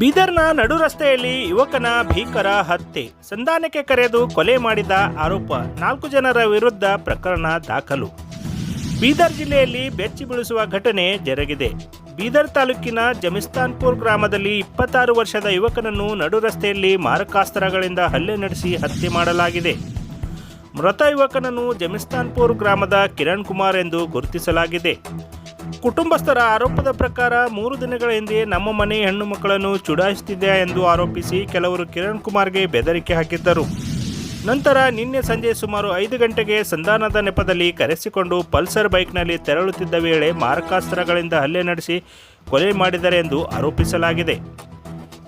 ಬೀದರ್ನ ನಡು ರಸ್ತೆಯಲ್ಲಿ ಯುವಕನ ಭೀಕರ ಹತ್ಯೆ, ಸಂಧಾನಕ್ಕೆ ಕರೆದು ಕೊಲೆ ಮಾಡಿದ ಆರೋಪ, 4 ಜನರ ವಿರುದ್ಧ ಪ್ರಕರಣ ದಾಖಲು. ಬೀದರ್ ಜಿಲ್ಲೆಯಲ್ಲಿ ಬೆಚ್ಚಿ ಬೀಳಿಸುವ ಘಟನೆ ಜರುಗಿದೆ. ಬೀದರ್ ತಾಲೂಕಿನ ಜಮಿಸ್ತಾನ್ಪುರ್ ಗ್ರಾಮದಲ್ಲಿ 26 ವರ್ಷದ ಯುವಕನನ್ನು ನಡು ರಸ್ತೆಯಲ್ಲಿ ಮಾರಕಾಸ್ತ್ರಗಳಿಂದ ಹಲ್ಲೆ ನಡೆಸಿ ಹತ್ಯೆ ಮಾಡಲಾಗಿದೆ. ಮೃತ ಯುವಕನನ್ನು ಜಮಿಸ್ತಾನ್ಪುರ್ ಗ್ರಾಮದ ಕಿರಣ್ ಕುಮಾರ್ ಎಂದು ಗುರುತಿಸಲಾಗಿದೆ. ಕುಟುಂಬಸ್ಥರ ಆರೋಪದ ಪ್ರಕಾರ 3 ದಿನಗಳ ಹಿಂದೆ ನಮ್ಮ ಮನೆ ಹೆಣ್ಣು ಮಕ್ಕಳನ್ನು ಚುಡಾಯಿಸುತ್ತಿದೆ ಎಂದು ಆರೋಪಿಸಿ ಕೆಲವರು ಕಿರಣ್ ಕುಮಾರ್ಗೆ ಬೆದರಿಕೆ ಹಾಕಿದ್ದರು. ನಂತರ ನಿನ್ನೆ ಸಂಜೆ ಸುಮಾರು 5 ಗಂಟೆಗೆ ಸಂಧಾನದ ನೆಪದಲ್ಲಿ ಕರೆಸಿಕೊಂಡು ಪಲ್ಸರ್ ಬೈಕ್ನಲ್ಲಿ ತೆರಳುತ್ತಿದ್ದ ವೇಳೆ ಮಾರಕಾಸ್ತ್ರಗಳಿಂದ ಹಲ್ಲೆ ನಡೆಸಿ ಕೊಲೆ ಮಾಡಿದ್ದಾರೆ ಎಂದು ಆರೋಪಿಸಲಾಗಿದೆ.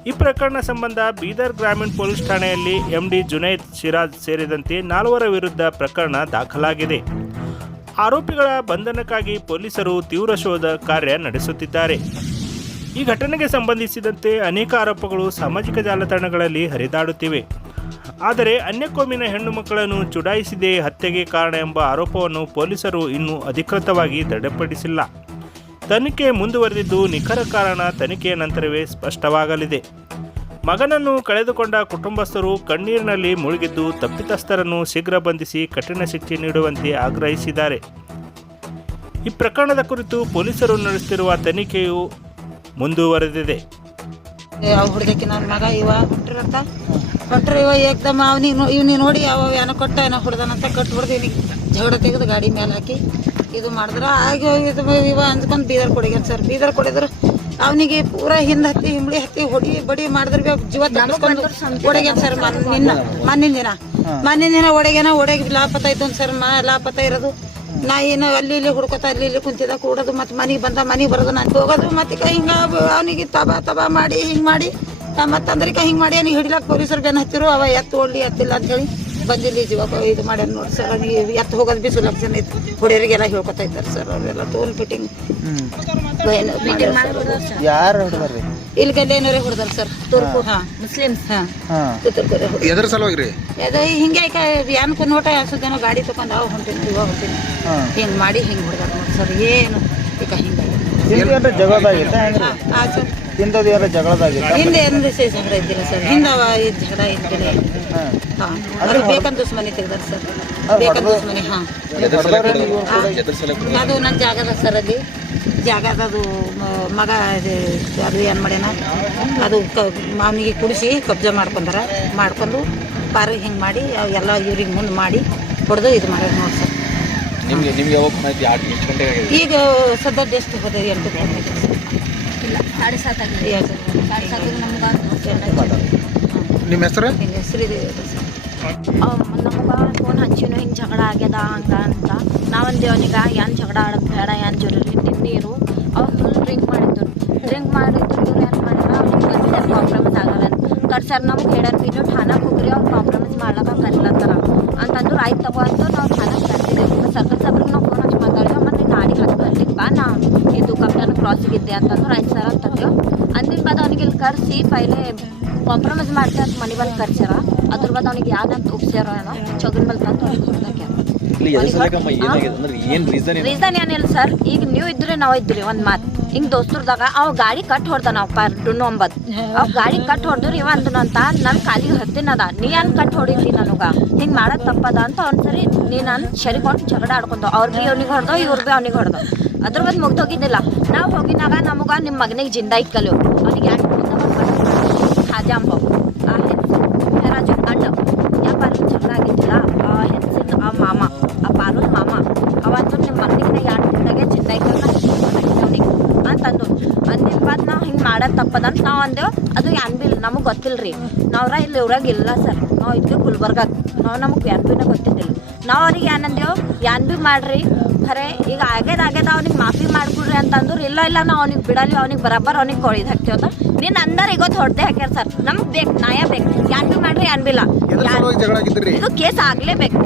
ಈ ಪ್ರಕರಣ ಸಂಬಂಧ ಬೀದರ್ ಗ್ರಾಮೀಣ ಪೊಲೀಸ್ ಠಾಣೆಯಲ್ಲಿ ಎಂಡಿ ಜುನೈದ್ ಸಿರಾಜ್ ಸೇರಿದಂತೆ 4 ವಿರುದ್ಧ ಪ್ರಕರಣ ದಾಖಲಾಗಿದೆ. ಆರೋಪಿಗಳ ಬಂಧನಕ್ಕಾಗಿ ಪೊಲೀಸರು ತೀವ್ರ ಶೋಧ ಕಾರ್ಯ ನಡೆಸುತ್ತಿದ್ದಾರೆ. ಈ ಘಟನೆಗೆ ಸಂಬಂಧಿಸಿದಂತೆ ಅನೇಕ ಆರೋಪಗಳು ಸಾಮಾಜಿಕ ಜಾಲತಾಣಗಳಲ್ಲಿ ಹರಿದಾಡುತ್ತಿವೆ. ಆದರೆ ಅನ್ಯ ಕೋಮಿನ ಹೆಣ್ಣು ಮಕ್ಕಳನ್ನು ಚುಡಾಯಿಸಿದೇ ಹತ್ಯೆಗೆ ಕಾರಣ ಎಂಬ ಆರೋಪವನ್ನು ಪೊಲೀಸರು ಇನ್ನೂ ಅಧಿಕೃತವಾಗಿ ದೃಢಪಡಿಸಿಲ್ಲ. ತನಿಖೆ ಮುಂದುವರೆದಿದ್ದು ನಿಖರ ಕಾರಣ ತನಿಖೆಯ ನಂತರವೇ ಸ್ಪಷ್ಟವಾಗಲಿದೆ. ಮಗನನ್ನು ಕಳೆದುಕೊಂಡ ಕುಟುಂಬಸ್ಥರು ಕಣ್ಣೀರಿನಲ್ಲಿ ಮುಳುಗಿದ್ದು ತಪ್ಪಿತಸ್ಥರನ್ನು ಶೀಘ್ರ ಬಂಧಿಸಿ ಕಠಿಣ ಶಿಕ್ಷೆ ನೀಡುವಂತೆ ಆಗ್ರಹಿಸಿದ್ದಾರೆ. ಈ ಪ್ರಕರಣದ ಕುರಿತು ಪೊಲೀಸರು ನಡೆಸುತ್ತಿರುವ ತನಿಖೆಯು ಮುಂದುವರೆದಿದೆ. ಹುಡ್ದಕ್ಕೆ ನನ್ನ ಮಗ ಇವ ಹೊಂಟ್ರಿ ಇವ ಏಕ್ದಮ್ ಇವ್ನಿಗೆ ನೋಡಿ ಯಾವ ಏನೋ ಕೊಟ್ಟ ಏನೋ ಹುಡ್ದನಂತ ಕಟ್ಟು ಹೊಡೆದು ಇವನಿಗೆ ಜಗಳ ತೆಗೆದು ಗಾಡಿ ಮೇಲೆ ಹಾಕಿ ಇದು ಮಾಡಿದ್ರೆ ಆಗಿ ಇವ ಅಂದ್ಕೊಂಡು ಬೀದರ್ ಕೊಡಿಗೆ ಸರ್. ಬೀದರ್ ಕೊಡಿದ್ರೆ ಅವನಿಗೆ ಪೂರಾ ಹಿಂದೆ ಹಿಂಬಳಿ ಹತ್ತಿ ಹೊಡಿ ಬಡಿ ಮಾಡಿದ್ರೆ ಜೀವ ತಪ್ಪಿಸ್ಕೊಂಡು ಒಡಗ್ಯಾನ ಸರ್. ಮಣ್ಣಿನ ದಿನ ಒಡಗಿ ಲಾಪತ ಇದ್ದು ಸರ್. ಲಾಪತ ಇರೋದು ನಾ ಏನು ಅಲ್ಲಿ ಇಲ್ಲಿ ಹುಡ್ಕೋತಾ ಇಲ್ಲಿ ಕುಂತಿದ್ದ ಕೂಡೋದು ಮತ್ತು ಮನೆಗೆ ಬರೋದು ನಾನು ಹೋಗೋದು ಮತ್ತೆ ಹಿಂಗ ಅವನಿಗೆ ತಬಾ ಮಾಡಿ ಹಿಂಗೆ ಮಾಡಿ ಮತ್ತಂದ್ರಿಕ ಹಿಂಗೆ ಮಾಡಿ ಅವನಿಗೆ ಹಿಡಿಲಾಕ ಪೊಲೀಸರು ಬೆನ್ನು ಹತ್ತಿರು. ಅವ ಎತ್ತು ಓಡ್ಲಿ ಎತ್ತಿಲ್ಲ ಅಂತ ಹೇಳಿ ಬಂದಿಲ್ಲಿ ಜೀವ ಇದು ಮಾಡ್ಯಾನ ನೋಡಿ ಸರ್. ಅವನಿಗೆ ಎತ್ತು ಹೋಗೋದು ಬಿ ಸುಲಭ ಜನ ಇತ್ತು. ಹೊಡೆಯರಿಗೆಲ್ಲ ಹೇಳ್ಕೊತಾ ಇದ್ದಾರೆ ಸರ್. ಅವರೆಲ್ಲ ತೋಲ್ ಫಿಟ್ಟಿಂಗ್ ಇಲ್ಲಿ ಗಲ್ಲೇನವರೇ ಹೊಡೆದಾರ ಸರ್. ತುರ್ಕು ಮುಸ್ಲಿಮ್ಸ್ ಹಿಂಗೆ ಯಾನ್ಕ ನೋಟ ಯಾಸದೇನೋ ಗಾಡಿ ತಗೊಂಡು ಅವ ಹೊಂಟೀನಿ ಇವಾಗ ಹೊಂಟೀನಿ ಹಿಂಗೆ ಮಾಡಿ ಹಿಂಗೆ ಹೊಡೆದಾರ ನೋಡಿ ಸರ್. ಏನು ಈಗ ಹಿಂಗೆ ಹಿಂದೆ ಏನು ಜಗಳ ಇದ್ದಿಲ್ಲ ಸರ್. ಹಿಂದೆ ಜಗಳ ಇದ್ದಿಲ್ಲ. ಅದು ಬೇಕಂತ ಮನೆ ತೆಗ್ದಾರ ಸರ್. ಬೇಕಂತ ಮನೆ ಅದು ನನ್ನ ಜಾಗದ ಸರ್. ಅಲ್ಲಿ ಜಾಗದದು ಮಗ ಅದು ಏನು ಮಾಡ್ಯಾನ ಅದು ಅವನಿಗೆ ಕುಡಿಸಿ ಕಬ್ಜಾ ಮಾಡ್ಕೊಂಡು ಪಾರಿಗೆ ಹಿಂಗೆ ಮಾಡಿ ಎಲ್ಲ ಇವ್ರಿಗೆ ಮುಂದೆ ಮಾಡಿ ಹೊಡೆದು ಇದು ಮಾಡ್ಯಾರ ನೋಡಿ ಸರ್. ಈಗ ಸದ್ಯ ಎಷ್ಟು ಹೋದ 8 ಗಂಟೆಗೆ ನಿಮ್ಮ ಹೆಸರು? ನಮಗೆ ಫೋನ್ ಹಚ್ಚಿನೂ ಹಿಂಗೆ ಜಗಳ ಆಗ್ಯದ ಹಂಗೆ ಅಂತ ನಾವಂದೇವು ಅವನಿಗೆ ಏನು ಜಗಳ ಆಡೋದು ಬೇಡ, ಏನು ಜೊರಿ ನೀರು ಅವ್ರು ಫುಲ್ ಡ್ರಿಂಕ್ ಮಾಡಿದ್ರು ಇವ್ರು ಏನು ಮಾಡ್ಯಾರ ಅವ್ರಿಗೆ ಕಾಂಪ್ರಮೈಸ್ ಆಗಲ್ಲ ಕರ್ಸರ್ ನಮ್ಗೆ ಹೇಳ್ಯಾರ ಬಿ ನೀವು ಠಾಣಕ್ಕೆ ಹೋಗ್ರಿ ಅವ್ರು ಕಾಂಪ್ರಮೈಸ್ ಮಾಡ್ಲಾಕ ಕರಿಲತ್ತಾರ ಅಂತಂದ್ರೆ ಆಯ್ತು ತಗೋ ಅಂತ ನಾವು ಠಾಣಕ್ಕೆ ಕರ್ತಿದ್ದೇವೆ. ಸರ್ಕಲ್ ಸಾಬ್ರಿಗೆ ನಾವು ಫೋನ್ ಹಚ್ಚಿ ಮಾತಾಡಿದ್ವಿ. ಮತ್ತು ನಾಡಿಗೆ 10 ಗಂಟೆಗೆ ಬಾ ನಾ ಇದು ಕಬ್ಜಾನ ಕ್ರಾಸಿಗಿದ್ದೆ ಅಂತಂದ್ರೆ ಆಯ್ತು ಸರ್ ಅಂತಂದೇವು. ಅಂದಿನ ಬಾದ ಅವ್ನಿಗೆ ಇಲ್ಲಿ ಕರೆಸಿ ಪೈಲೆ ಕಾಂಪ್ರಮೈಸ್ ಮಾಡ್ತಾರೆ ಅಂತ ಮನೆ ಬಂದು ಕರ್ಸ್ಯಾರ. ಅದ್ರ ಬಾದ ಅವ್ನಿಗೆ ಯಾವ್ದಂತ ಉಪ್ಸ್ಯಾರ ಏನೋ ಚೊಗನ್ ಮೇಲೆ ತಂದು ಅವ್ನಿಗೆ ಹೊಡೆದಾಕ್ಯಾರ. ರೀಸನ್ ಏನಿಲ್ಲ ಸರ್. ಈಗ ನೀವು ಇದ್ರಿ ನಾವು ಇದ್ರಿ ಒಂದು ಮಾತು ಹಿಂಗೆ ದೋಸ್ತರದಾಗ ಅವ್ ಗಾಡಿ ಕಟ್ ಹೊಡ್ದ ನಾವು ಡುನ್ನೊಂಬತ್ ಅವ್ ಗಾಡಿ ಕಟ್ ಹೊಡೆದ್ರು ಇವ ಅಂದನು ಅಂತ ನನ್ನ ಕಾಲಿಗೆ ಹತ್ತಿನದ ನೀ ಏನು ಕಟ್ ಹೊಡಿತಿ ನನಗೆ ಹಿಂಗೆ ಮಾಡೋದು ತಪ್ಪದ ಅಂತ ಒಂದ್ಸರಿ ನೀ ನಾನು ಶರಿಕೊಂಡು ಜಗಳ ಆಡ್ಕೊಂಡ ಅವ್ರು ಭೀ ಅವ್ನಿಗೆ ಹೊಡೆದೋ ಇವ್ರು ಭೀ ಅವ್ನಿಗೆ ಹೊಡೆದೋ. ಅದ್ರ ಬಂದು ಮುಗ್ದೋಗಿದ್ದಿಲ್ಲ. ನಾವು ಹೋಗಿನಾಗ ನಮಗೆ ನಿಮ್ಮ ಮಗನಿಗೆ ಜಿಂದ ಇಕ್ಕಲು ಅವ್ನಿಗೆ ಯಾಕೆ ಹಾಜಾಂಬ ಆ ಹೆಂಗಸಿನ ರಾಜು ಅಣ್ಣ ಯಾಪಾರು ಜಗಳ ಆಗಿದ್ದಿಲ್ಲ. ಆ ಹೆಂಗಸಿನ ಆ ಮಾಮ ಆ ಪಾಲೂನ್ ಮಾಮ ಅವಂತೂ ನಿಮ್ಮ ಮಗನಿಗೆ 2 ದಿನದಾಗೆ ಜಿಂದ ಇಕ್ಕಲ್ಲ ಅವನಿಗೆ ಅಂತಂದು ಅಂದಿನ ಬಾದ್ ನಾವು ಹಿಂಗೆ ಮಾಡೋದು ತಪ್ಪದಂತ ನಾವು ಅಂದೇವು. ಅದು ಏನ್ ಬಿ ನಮಗೆ ಗೊತ್ತಿಲ್ಲ ರೀ. ನಾವ್ರ ಇಲ್ಲಿ ಊರಾಗ ಇಲ್ಲ ಸರ್. ನಾವು ಇದ್ವಿ ಗುಲ್ಬರ್ಗಾಗ. ನಮಗೆ ಏನ್ ಬಿನ ಗೊತ್ತಿದ್ದಿಲ್ಲ. ನಾವು ಅವ್ರಿಗೆ ಏನಂದೇವು ಏನ್ ಬಿ ಮಾಡ್ರಿ ಖರೆ ಈಗ ಆಗ್ಯದ ಅವ್ನಿಗೆ ಮಾಫಿ ಮಾಡ್ಕೊಡ್ರಿ ಅಂತಂದ್ರೆ ಇಲ್ಲ ನಾವು ಅವ್ನಿಗೆ ಬಿಡಲಿ ಅವ್ನಿಗೆ ಬರಾಬರ್ ಅವ್ನಿಗೆ ಕೊಳಿದ್ ಹಾಕ್ತೇವತ್ತ ನೀನು ಅಂದರ್ ಇವತ್ತು ಹೊಡೆದೇ ಹಾಕ್ಯಾರ ಸರ್. ನಮ್ಗೆ ಬೇಕು ನ್ಯಾಯ ಬೇಕು. ಏನ್ ಬಿ ಮಾಡ್ರಿ ಏನ್ ಬಿಲ್ಲ ಇದು ಕೇಸ್ ಆಗ್ಲೇಬೇಕು.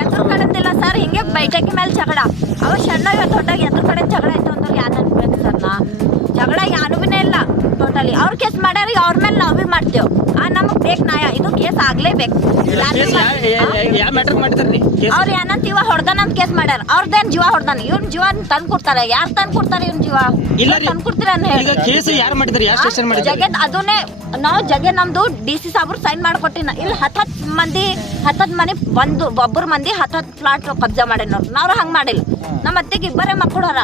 ಎದ್ರ ಕಡೆದಿಲ್ಲ ಸರ್. ಹಿಂಗೆ ಬೈಟಕಿ ಮೇಲೆ ಜಗಳ ಅವ ಶಣ್ಣ ಇವತ್ತು ಹೊಟ್ಟಾಗ ಎದ್ರ ಕಡೆ ಜಗಳ ಆಯ್ತು ಅಂದ್ರೆ ಯಾರು ಅನ್ಬೇಕು ಸರ್. ನಾ ಜಗಳ ಯಾನು ಬಿನೇ ಇಲ್ಲ ಟೋಟಲಿ. ಅವ್ರು ಕೇಸ್ ಮಾಡ್ಯಾರ ಅವ್ರ ಮೇಲೆ ನಾವು ಭೀ ಮಾಡ್ತೇವೆ. ನಮಗ್ ಬೇಕು ನ್ಯಾಯ. ಇದು ಕೇಸ್ ಆಗ್ಲೇಬೇಕು. ಯಾವ ಮ್ಯಾಟರ್ ಮಾಡಿದ್ರಿ ಅವ್ರ ಏನಂತ ಇವ ಹೊಡ್ದಾನಂತ ಕೇಸ್ ಮಾಡ್ಯಾರ. ಅವ್ರದ್ದೇನ್ ಜೀವ ಹೊಡ್ದಾನ, ಇವ್ನ ಜೀವ ತಂದ್ ಕೊಡ್ತಾರ. ಯಾರು ತಂದ್ ಕೊಡ್ತಾರ ಇವ್ನ ಜೀವ? ಇಲ್ಲ ತಂದ್ ಕೊಡ್ತೀರ ಅಂತ ಹೇಳಿ. ಈಗ ಕೇಸ್ ಯಾರು ಮಾಡಿದ್ರಿ? ಯಾವ ಸ್ಟೇಷನ್ ಮಾಡಿದ್ರಿ? ಜಗೆ ಅದನ್ನೇ ನಾವು ಜಗೆ ನಮ್ದು DC ಸಾಬ್ರು ಸೈನ್ ಮಾಡ್ಕೊಟ್ಟಿನ. ಇಲ್ಲಿ 10 ಮಂದಿ 10 ಮನೆ ಒಬ್ಬರು ಮಂದಿ 10 ಫ್ಲಾಟ್ ಕಬ್ಜಾ ಮಾಡ್ಯಾರ. ನಾವ್ರು ಹಂಗ್ ಮಾಡಿಲ್ಲ. ನಮ್ಮ ಅತ್ತೆಗೆ ಇಬ್ಬರೇ ಮಕ್ಕಳಾರ.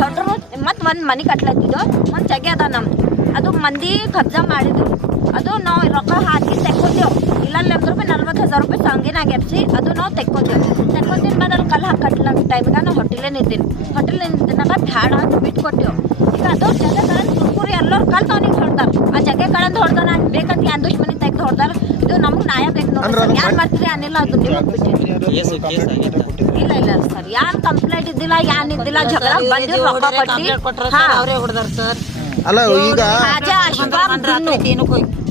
ದೊಡ್ಡರು ಮತ್ ಒಂದ್ ಮನಿ ಕಟ್ಲತ್ತಿದ್ದು ಒಂದ್ ಜಗೆ ಅದ ನಮ್ದು. ಅದು ಮಂದಿ ಕಬ್ಜಾ ಮಾಡಿದ್ರು. ಅದು ನಾವು ರೊಕ್ಕ ಹಾಕಿ ತೆಕ್ಕೋತೇವ್. ಇಲ್ಲಲ್ಲಿ ಅಂದ್ರೂ 40,000 ರೂಪಾಯಿ ಸಂಗಿನಾಗ ಎಬ್ಸಿ ಅದು ನಾವು ತೆಕ್ಕೋತೇವ್. ತೆಕ್ಕೋತಿನ ಮೇಲೆ ಅಲ್ಲಿ ಕಲ್ಲು ಹಾಕಿ ಕಟ್ಲ ಟೈಮ್ಗೆ ನಾವು ಹೋಟೆಲೇ ನಿಂತೀನಿ. ಹೋಟೆಲ್ ನಿಂತಿನಾಗ ಬ್ಯಾಡ ಅಂತ ಬಿಟ್ಕೊಟ್ಟೇವ್. ಈಗ ಅದು ಜಗೆ ಕಳಂದು ತುರ್ಕುರಿ ಎಲ್ಲರೂ ಕಲ್ತು ಅವ್ನಿಗೆ ಹೊಡ್ದಾರ. ಆ ಜಗೆ ಕಳಂದು ಹೊಡ್ದಾರ ಬೇಕಂತ ಯಾನ್ ದುಶ್ಮನಿ ತೆಗ್ದು ಹೊಡ್ದಾರ. ಇದು ನಮ್ಗೆ ನ್ಯಾಯ ಬೇಕು ನೋಡಿ. ಯಾರು ಮಾಡ್ತೀರಿ ಅನ್ನಿಲ್ಲ, ಅದು ನಿಮಗೆ ಬಿಟ್ಟಿರಿ. ಇಲ್ಲ ಇಲ್ಲ ಸರ್, ಯಾನ್ ಕಂಪ್ಲೇಂಟ್ ಇದ್ದಿಲ್ಲ, ಯಾನ್ ಇದ್ದಿಲ್ಲ. ಜಗಳ ಬಂದಿರೋ ರೊಕ್ಕ ಕೊಟ್ಟಿ ಅವರೇ ಹೊಡೆದಾರ ಸರ್. ಅಲ್ಲ ಈಗ ಖಾಜಾ ಅಶ್ಫಾಕ್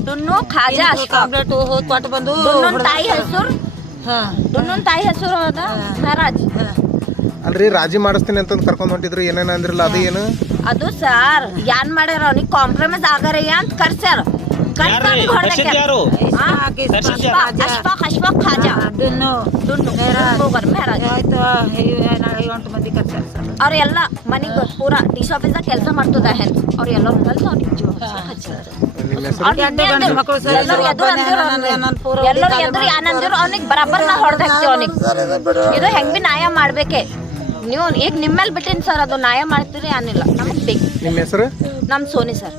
ಡುನ್ನು ಖಾಜಾ ಅಶ್ಫಾಕ್ ಕಂಪ್ಲೇಂಟ್ ಕೊಟ್ಟು ಬಂದು ಡುನ್ನನ್ ತಾಯಿ ಹೆಸರು ಅದ ಮಹಾರಾಜ್. ಅಲ್ರಿ ರಾಜಿ ಮಾಡಿಸ್ತೀನಿ ಅಂತಂದು ಕರ್ಕೊಂಡ್ ಹೊಂಟಿದ್ರು, ಏನೇನ ಅಂದ್ರಲ್ಲ ಅದು ಏನು? ಅದು ಸರ್ ಯಾನ್ ಮಾಡ್ಯಾರ, ಅವ್ನಿಗೆ ಕಾಂಪ್ರಮೈಸ್ ಆಗರೇ ಅಂತ ಕರ್ಸ್ಯಾರ. ಅಶ್ಫಾಕ್ ಖಾಜಾ ಡುನ್ನು ಮಹಾರಾಜ್. ಆಯ್ತು 8 ಮಂದಿ ಕರ್ತಾರೆ ಸರ್. ಅವ್ರೆಲ್ಲ ಮನಿಗೆ ಪೂರಾ ಡಿ ಸಿ ಆಫೀಸ್ದಾಗ ಕೆಲಸ ಮಾಡ್ತದ ಹೆಂಗ್ ಅವ್ರು ಎಲ್ಲರೂ ಕಲ್ತು ಅವ್ನಿಗೆ ಜೀವ ಹಚ್ಚಿದ್ರು. ನಿಮ್ಮ ಹೆಸರು? ಎಲ್ಲರೂ ಎದ್ರು ಏನಂದಿರು ಅವ್ನಿಗೆ ಬರಾಬರ್ ನಾ ಹೊಡೆದು ಹಾಕ್ತೀವಿ ಅವ್ನಿಗೆ. ಇದು ಹೆಂಗ್ ಬಿ ನ್ಯಾಯ ಮಾಡ್ಬೇಕೆ. ನೀವು ಈಗ ನಿಮ್ಮೇಲೆ ಬಿಟ್ಟಿನಿ ಸರ್, ಅದು ನ್ಯಾಯ ಮಾಡ್ತೀರಿ ಏನಿಲ್ಲ. ನಮಗೆ ಬೇಕು. ನಿಮ್ಮ ಹೆಸರು? ನಮ್ ಸೋನಿ ಸರ್.